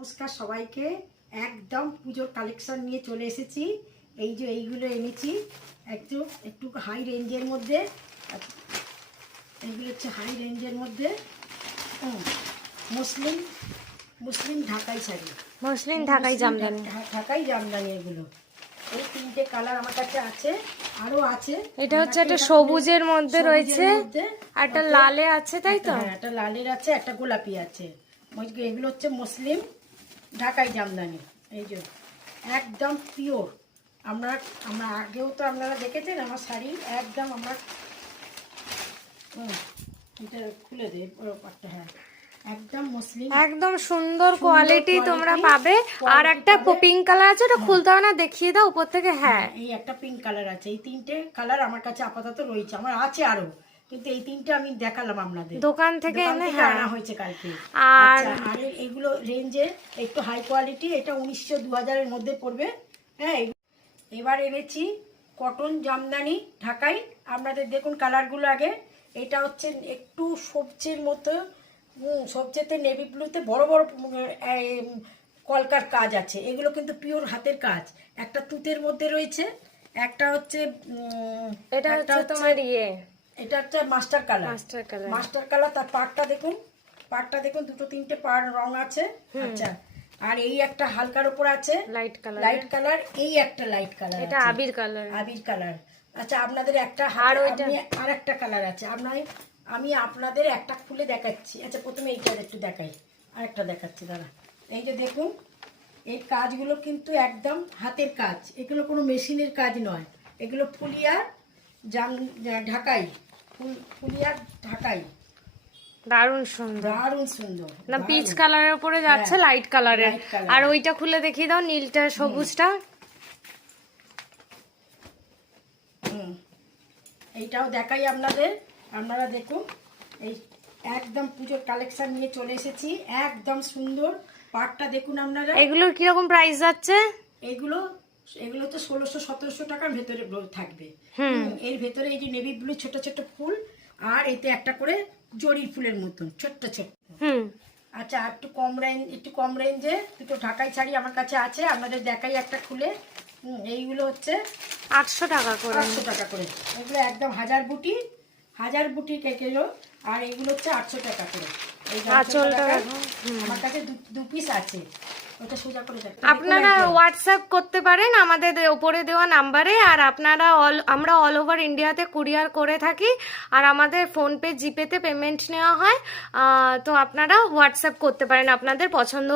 নমস্কার সবাইকে। একদম পুজোর কালেকশন নিয়ে চলে এসেছি। এই যে এইগুলো এনেছি একটু একটু হাই রেঞ্জের মধ্যে। এইগুলো হচ্ছে হাই রেঞ্জের মধ্যে মুসলিম মুসলিম ঢাকাই শাড়ি, মুসলিম ঢাকাই জামদানি। ঢাকাই জামদানি। এগুলো এই তিনটে কালার আমার কাছে আছে, আরো আছে। এটা হচ্ছে একটা সবুজের মধ্যে রয়েছে, একটা লালে আছে, তাই তো? হ্যাঁ, একটা লালের আছে, একটা গোলাপি আছে। এগুলো হচ্ছে মুসলিম ঢাকাই জামদানি। এই যে একদম পিওর। আমরা আগেও তো আপনারা দেখেছেন আমার শাড়ি। একদম আমরা এটা খুলে দে পাটটা। হ্যাঁ, একদম মুসলিম, একদম সুন্দর কোয়ালিটি তোমরা পাবে। আর একটা পিঙ্ক কালার আছে, ওটা খুলতে হবে না, দেখিয়ে দাও উপর থেকে। হ্যাঁ, এই একটা পিঙ্ক কালার আছে। এই তিনটে কালার আমার কাছে আপাতত রয়েছে। আমার আছে আরো, কিন্তু এই তিনটে আমি দেখালাম আপনাদের দোকান থেকে আনা হয়েছে কালকে। আর এইগুলো রেঞ্জে একটু হাই কোয়ালিটি। এটা 1900-2000 মধ্যে পড়বে। হ্যাঁ, এবার এনেছি কটন জামদানি ঢাকাই। আপনাদের দেখুন কালারগুলো আগে। এটা হচ্ছে একটু সবজির মতো, সবচেয়ে নেভি ব্লুতে বড় বড় কলকার কাজ আছে। এগুলো কিন্তু পিওর হাতের কাজ। একটা তুতের মধ্যে রয়েছে, একটা হচ্ছে এটা হচ্ছে তোমার এটা হচ্ছে মাস্টার কালার। Master colour. তার পাড়টা দেখুন দুটো তিনটে পাড় রং আছে। আচ্ছা, আর এই একটা হালকার উপর আছে লাইট কালার। এই একটা লাইট কালার, এটা আবির কালার। আচ্ছা, আপনাদের একটা আর একটা কালার আছে। আমি আপনাদের একটা খুলে দেখাচ্ছি। আচ্ছা, প্রথমে এইটা একটু দেখাই, আরেকটা দেখাচ্ছি দাঁড়া। এই যে দেখুন, এই কাজগুলো কিন্তু একদম হাতের কাজ। এগুলো কোনো মেশিনের কাজ নয়। এগুলো ফুলিয়ার ঢাকাই, ফুলিয়ার ঢাকাই। দারুণ সুন্দর না, পিচ কালারের উপরে যাচ্ছে লাইট কালারের। আর ওইটা খুলে দেখিয়ে দাও, নীলটা সবুজটা। এইটাও দেখাই আপনাদের। আপনারা দেখুন, এই একদম পুজোর কালেকশন নিয়ে চলে এসেছি। একদম সুন্দর পাটটা দেখুন আপনারা। এগুলোর কিরকম প্রাইস যাচ্ছে? এগুলো তো 1600-1700 টাকার ভেতরে থাকবে। এর ভেতরে এই যে নেভি ব্লু ছোট ছোট ফুল, আর এতে একটা করে জরির ফুলের মতন ছোট্ট ছোট্ট। আচ্ছা, একটু কম রেঞ্জে দুটো ঢাকাই শাড়ি আমার কাছে আছে। আপনাদের দেখাই একটা খুলে। এইগুলো হচ্ছে 800 টাকা করে। এগুলো একদম হাজার বুটি কেকেরও। আর এইগুলো হচ্ছে 800 টাকা করে। আমার কাছে দু পিস আছে। আপনারা হোয়াটসঅ্যাপ করতে পারেন আমাদের উপরে দেওয়া নাম্বারে। আর আমরা অল ওভার ইন্ডিয়াতে কুরিয়ার করে থাকি। আর আমাদের ফোনপে জিপেতে পেমেন্ট নেওয়া হয়। তো আপনারা হোয়াটসঅ্যাপ করতে পারেন আপনাদের পছন্দ